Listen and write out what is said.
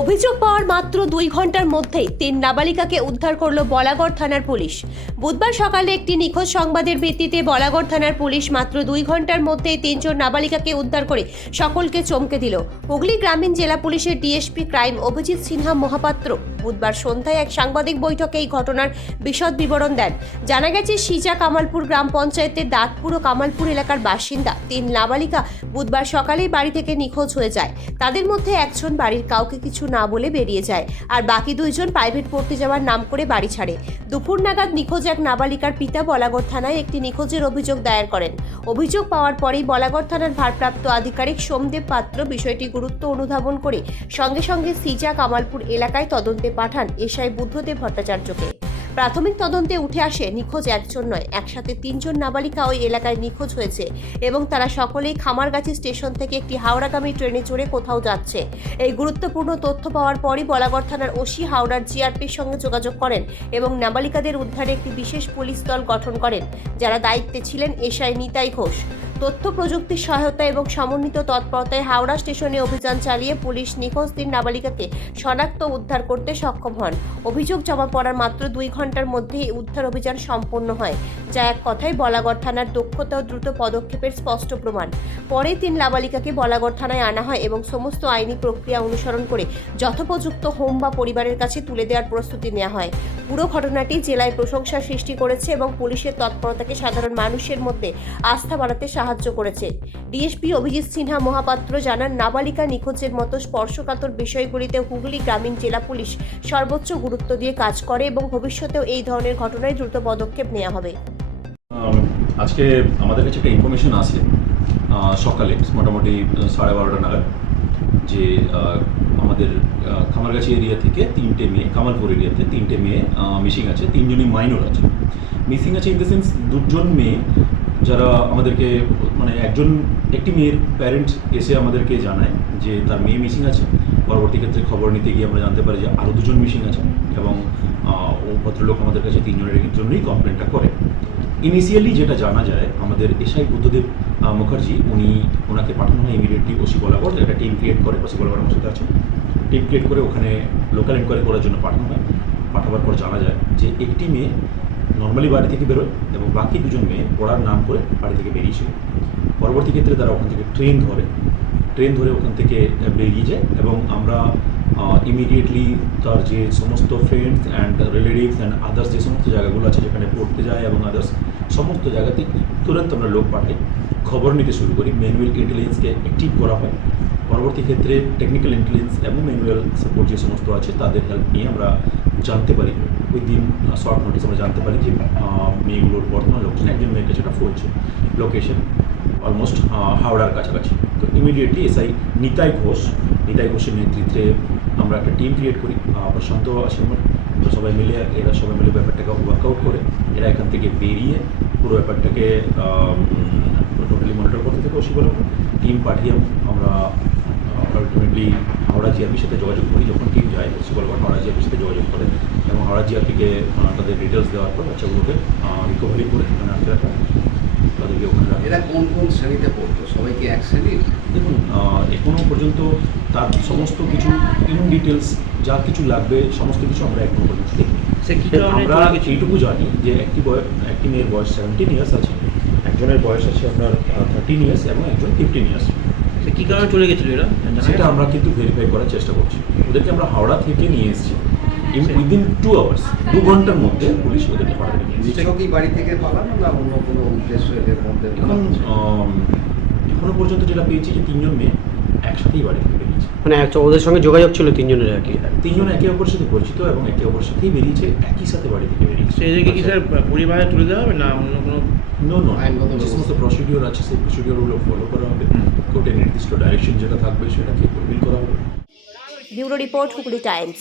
অভিযোগ পাওয়ার মাত্র দুই ঘণ্টার মধ্যেই তিন নাবালিকাকে উদ্ধার করল বলাগড় থানার পুলিশ। বুধবার সকালে একটি নিখোঁজ সংবাদের ভিত্তিতে বলাগড় থানার পুলিশ মাত্র দুই ঘণ্টার মধ্যেই তিনজন নাবালিকাকে উদ্ধার করে সকলকে চমকে দিল। হুগলি গ্রামীণ জেলা পুলিশের ডিএসপি ক্রাইম অভিজিৎ সিনহা মহাপাত্র। বুধবার সন্ধ্যায় এক সাংবাদিক বৈঠকে এই ঘটনার বিশদ বিবরণ দেন। জানা গেছে, সিজা কামালপুর গ্রাম পঞ্চায়েতের দাঁতপুর ও কামালপুর এলাকার বাসিন্দা। তিন নাবালিকা বুধবার সকালেই বাড়ি থেকে নিখোঁজ হয়ে যায়। তাদের মধ্যে একজন বাড়ির কাউকে কিছু না বলে বেরিয়ে যায় আর বাকি দুইজন প্রাইভেট পড়তে যাওয়ার নাম করে বাড়ি ছাড়ে। দুপুর নাগাদ নিখোঁজ এক নাবালিকার পিতা বলাগড় থানায় একটি নিখোঁজের অভিযোগ দায়ের করেন। অভিযোগ পাওয়ার পরেই বলাগড় থানার ভারপ্রাপ্ত আধিকারিক সোমদেব পাত্র বিষয়টি গুরুত্ব অনুধাবন করে সঙ্গে সঙ্গে সিজা কামালপুর এলাকায় তদন্তে পাঠান এসআই বুদ্ধদেব ভট্টাচার্যকে। প্রাথমিক তদন্তে উঠে আসে নিখোঁজ একজন নয়, একসাথে তিনজন নাবালিকা ওই এলাকায় নিখোঁজ হয়েছে এবং তারা সকলেই খামারগাছি স্টেশন থেকে একটি হাওড়াগামী ট্রেনে চড়ে কোথাও যাচ্ছে। এই গুরুত্বপূর্ণ তথ্য পাওয়ার পরই বলাগড় থানার ওসি হাওড়ার জিআরপির সঙ্গে যোগাযোগ করেন এবং নাবালিকাদের উদ্ধারে একটি বিশেষ পুলিশ দল গঠন করেন, যারা দায়িত্বে ছিলেন এসআই নিতাই ঘোষ। তথ্য প্রযুক্তির সহায়তা এবং সমন্বিত তৎপরতায় হাওড়া স্টেশনে অভিযান চালিয়ে পুলিশ নিখোঁজ তিন নাবালিকাকে শনাক্ত উদ্ধার করতে সক্ষম হন। অভিযোগ জমা পড়ার মাত্র দুই ঘণ্টার মধ্যেই উদ্ধার অভিযান সম্পন্ন হয়, যা এক কথায় বলাগড় থানার দক্ষতা ও দ্রুত পদক্ষেপের স্পষ্ট প্রমাণ। পরে তিন নাবালিকাকে বলাগড় থানায় আনা হয় এবং সমস্ত আইনি প্রক্রিয়া অনুসরণ করে যথোপযুক্ত হোম বা পরিবারের কাছে তুলে দেওয়ার প্রস্তুতি নেওয়া হয়। পুরো ঘটনাটি জেলায় প্রশংসা সৃষ্টি করেছে এবং পুলিশের তৎপরতাকে সাধারণ মানুষের মধ্যে আস্থা বাড়াতে সাহায্য করেছে। ডিএসপি অভিজিৎ সিনহা মহাপাত্র জানান, নাবালিকা নিখোঁজের মতো স্পর্শকাতর বিষয়গুলিতে হুগলি গ্রামীণ জেলা পুলিশ সর্বোচ্চ গুরুত্ব দিয়ে কাজ করে এবং ভবিষ্যতেও এই ধরনের ঘটনায় দ্রুত পদক্ষেপ নেওয়া হবে। আজকে আমাদের কাছে একটা ইনফরমেশন আছে সকালে, মোটামুটি সাড়ে বারোটা নাগাদ, যে আমাদের খামারগাছি এরিয়া থেকে তিনটে মেয়ে কামালপুর এরিয়াতে তিনটে মেয়ে মিসিং আছে, তিনজনই মাইনর আছে। মিসিং আছে ইন দ্য সেন্স দুজন মেয়ে যারা আমাদেরকে মানে একজন, একটি মেয়ের প্যারেন্টস এসে আমাদেরকে জানায় যে তার মেয়ে মিসিং আছে। পরবর্তী ক্ষেত্রে খবর নিতে গিয়ে আমরা জানতে পারি যে আরও দুজন মিসিং আছে এবং ও ভদ্রলোক আমাদের কাছে তিনজনের জন্যই কমপ্লেনটা করে। ইনিশিয়ালি যেটা জানা যায়, আমাদের এসআই বুদ্ধদেব মুখার্জি, উনি ওনাকে পাঠানো হয় ইমিডিয়েটলি ওসি বলাগড় একটা টিম ক্রিয়েট করে, ওসি বলাগড় আমার সাথে আছে টিম ক্রিয়েট করে ওখানে লোকাল এনকোয়ারি করার জন্য পাঠানো হয়। পাঠাবার পর জানা যায় যে একটি মেয়ে নর্মালি বাড়ি থেকে বেরোয় এবং বাকি দুজন মেয়ে পড়ার নাম করে বাড়ি থেকে বেরিয়েছিল। পরবর্তী ক্ষেত্রে তারা ওখান থেকে ট্রেন ধরে ট্রেন ধরে ওখান থেকে বেরিয়ে যায় এবং আমরা ইমিডিয়েটলি তার যে সমস্ত friends and relatives and others যে সমস্ত জায়গাগুলো আছে যেখানে পড়তে যায় এবং আদার্স সমস্ত জায়গাতে তুরন্ত আমরা লোক পাঠাই। খবর নিতে শুরু করি। ম্যানুয়াল ইন্টেলিজেন্সকে অ্যাক্টিভ করা হয়। পরবর্তী ক্ষেত্রে টেকনিক্যাল ইন্টেলিজেন্স এবং ম্যানুয়াল সাপোর্ট যে সমস্ত আছে, তাদের হেল্প নিয়ে আমরা জানতে পারি। ওই দিন শর্ট নোটিস আমরা জানতে পারি যে মেয়েগুলোর বর্তমান লোকেশন একজন মেয়ের কাছে একটা ফোনছে লোকেশন অলমোস্ট হাওড়ার কাছাকাছি। তো ইমিডিয়েটলি এসআই নিতাই ঘোষ, নিতাই ঘোষের নেতৃত্বে আমরা একটা টিম ক্রিয়েট করি। প্রশান্ত আশিমন তো সবাই মিলে এরা সবাই মিলে ব্যাপারটাকে ওয়ার্কআউট করে এরা এখান থেকে বেরিয়ে পুরো ব্যাপারটাকে টোটালি মনিটর করতে থেকে বলে। টিম পাঠিয়ে আমরা আলটিমেটলি হাওড়া জিআরপির সাথে যোগাযোগ করি যখন টিম যায় অসি বলে হাওড়া জিআরপির সাথে যোগাযোগ করে। এবং হাওড়া জিআরপিকে তাদের ডিটেলস দেওয়ার পর বাচ্চাগুলোকে রিকভারি করে এখানে আনতে রাখা তাদেরকে ওখানে এরা কোন কোন শ্রেণীতে পড়তো? সবাইকে এক শ্রেণির? দেখুন আহ, এখনও পর্যন্ত তার সমস্ত কিছু ইন ডিটেলস যা কিছু লাগবে সমস্ত কিছু আমরা এখনও পর্যন্ত দেখিনি সে আমরা এইটুকু জানি যে একটি বয়স একটি মেয়ের বয়স সেভেন্টিন ইয়ার্স আছে। একজনের বয়স আছে আপনার থার্টিন ইয়ার্স এবং একজন ফিফটিন ইয়ার্স সে কি কারণে চলে গেছিল এরা? সেটা আমরা কিন্তু ভেরিফাই করার চেষ্টা করছি। ওদেরকে আমরা হাওড়া থেকে নিয়ে এসেছি। উইদিন টু আওয়ার্স দু ঘণ্টার মধ্যে পুলিশ ওদেরকে পাঠাতে নিয়ে এসেছে বাড়ি থেকে পালানো না অন্য কোনো উদ্দেশ্য এদের মধ্যে? এখন এখনও পর্যন্ত যেটা পেয়েছি যে তিনজন মেয়ে। একসাথেই বাড়ি থেকে বেরিয়েছে। মানে একটা ওদের সঙ্গে যোগাযোগ ছিল তিনজনের একই তিনজন একে অপরের সাথে পরিচিত এবং একে অপরের সাথেই বেরিয়েছে একই সাথে বাড়ি থেকে বেরিয়েছে। সেই জায়গায় কি স্যার পরিবারে তুলে দেওয়া হবে না অন্য কোনো? নো নো আইনগত যে সমস্ত প্রসিডিওর আছে সেই প্রসিডিওরগুলো ফলো করা হবে। কোর্টের নির্দিষ্ট ডাইরেকশন যেটা থাকবে সেটাকে ফুলফিল করা হবে। Bureau report Hooghly Times.